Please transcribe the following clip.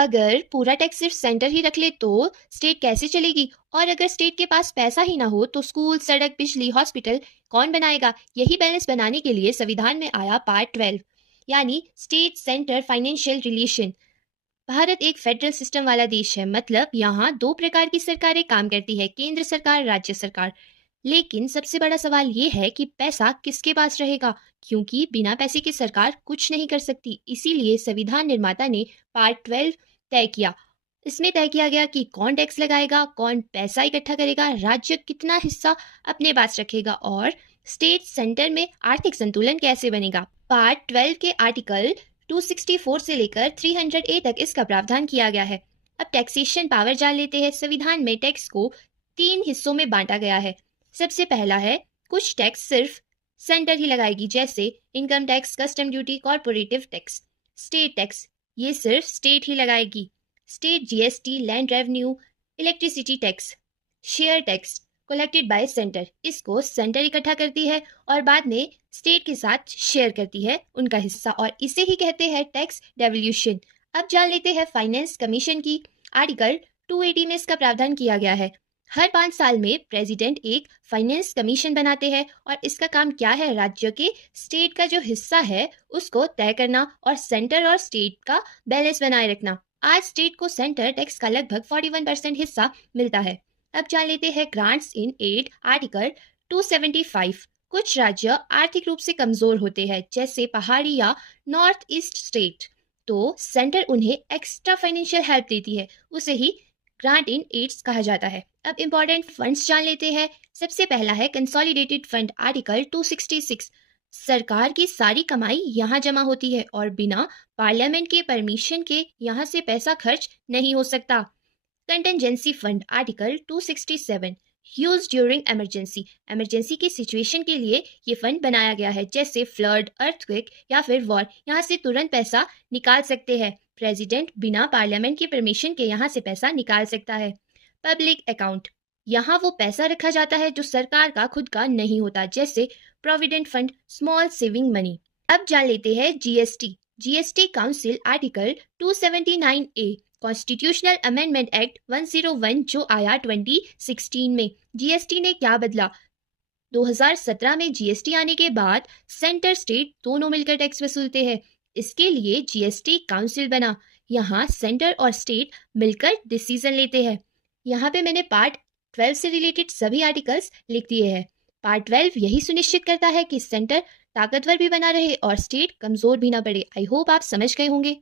अगर पूरा टैक्स सिर्फ सेंटर ही रख ले तो स्टेट कैसे चलेगी? और अगर स्टेट के पास पैसा ही ना हो तो स्कूल, सड़क, बिजली, हॉस्पिटल कौन बनाएगा? यही बैलेंस बनाने के लिए संविधान में आया पार्ट 12, यानी state centre financial relation. Bharat एक फेडरल सिस्टम वाला देश है, मतलब यहाँ दो प्रकार की सरकारें काम करती है, केंद्र सरकार, राज्य सरकार। लेकिन सबसे बड़ा सवाल ये है कि पैसा किसके पास रहेगा, क्योंकि बिना पैसे के सरकार कुछ नहीं कर सकती। इसीलिए संविधान निर्माता ने पार्ट 12 तय किया। इसमें तय किया गया कि कौन टैक्स लगाएगा, कौन पैसा इकट्ठा करेगा, राज्य कितना हिस्सा अपने पास रखेगा और स्टेट सेंटर में आर्थिक संतुलन कैसे बनेगा। पार्ट 12 के आर्टिकल 264 से लेकर 300A तक इसका प्रावधान किया गया है। अब टैक्सेशन पावर जान लेते हैं। संविधान में टैक्स को 3 हिस्सों में बांटा गया है। सबसे पहला है, कुछ टैक्स सिर्फ सेंटर ही लगाएगी, जैसे income tax, custom duty, corporative tax. State tax, ये सिर्फ स्टेट ही लगाएगी। State GST, land revenue, electricity tax, share tax collected by centre, इसको सेंटर इकट्ठा करती है और बाद में स्टेट के साथ शेयर करती है उनका हिस्सा, और इसे ही कहते हैं टैक्स डेवल्यूशन। अब जान लेते हैं फाइनेंस कमीशन की। आर्टिकल 280 में इसका प्रावधान किया गया है। हर 5 साल में प्रेसिडेंट एक फाइनेंस कमीशन बनाते हैं और इसका काम क्या है, राज्य के स्टेट का जो हिस्सा है उसको तय करना और सेंटर और स्टेट का बैलेंस बनाए रखना। आज स्टेट को सेंटर टैक्स का लगभग 41% हिस्सा मिलता है। अब जान लेते हैं ग्रांट्स इन एड। आर्टिकल 275। कुछ राज्य आर्थिक रूप से कमजोर होते हैं, जैसे पहाड़ी या नॉर्थ ईस्ट स्टेट, तो सेंटर उन्हें एक्स्ट्रा फाइनेंशियल हेल्प देती है, उसे ही ग्रांट इन एड्स कहा जाता है। अब इम्पोर्टेंट फंड्स जान लेते हैं। सबसे पहला है कंसोलिडेटेड फंड। आर्टिकल 266। सरकार की सारी कमाई यहाँ जमा होती है और बिना पार्लियामेंट के परमिशन के यहाँ से पैसा खर्च नहीं हो सकता। Contingency fund. Article 267। Use during emergency. Emergency की सिचुएशन के लिए ये फंड बनाया गया है, जैसे फ्लड, अर्थक्वेक या फिर वॉर। यहाँ से तुरंत पैसा निकाल सकते हैं। प्रेसिडेंट बिना पार्लियामेंट की परमिशन के यहाँ से पैसा निकाल सकता है। पब्लिक अकाउंट, यहाँ वो पैसा रखा जाता है जो सरकार का खुद का नहीं होता, जैसे provident fund, small saving money. अब जान लेते हैं GST. GST council. Article 279A। Constitutional amendment act 101 जो आया 2016 में। जीएसटी ने क्या बदला? 2017 में जीएसटी आने के बाद सेंटर स्टेट दोनों मिलकर टैक्स वसूलते हैं। इसके लिए जीएसटी काउंसिल बना। यहाँ सेंटर और स्टेट मिलकर डिसीजन लेते हैं। यहाँ पे मैंने पार्ट 12 से रिलेटेड सभी आर्टिकल्स लिख दिए हैं। पार्ट 12 यही सुनिश्चित करता है कि सेंटर ताकतवर भी बना रहे और स्टेट कमजोर भी ना पड़े। आई होप आप समझ गए होंगे।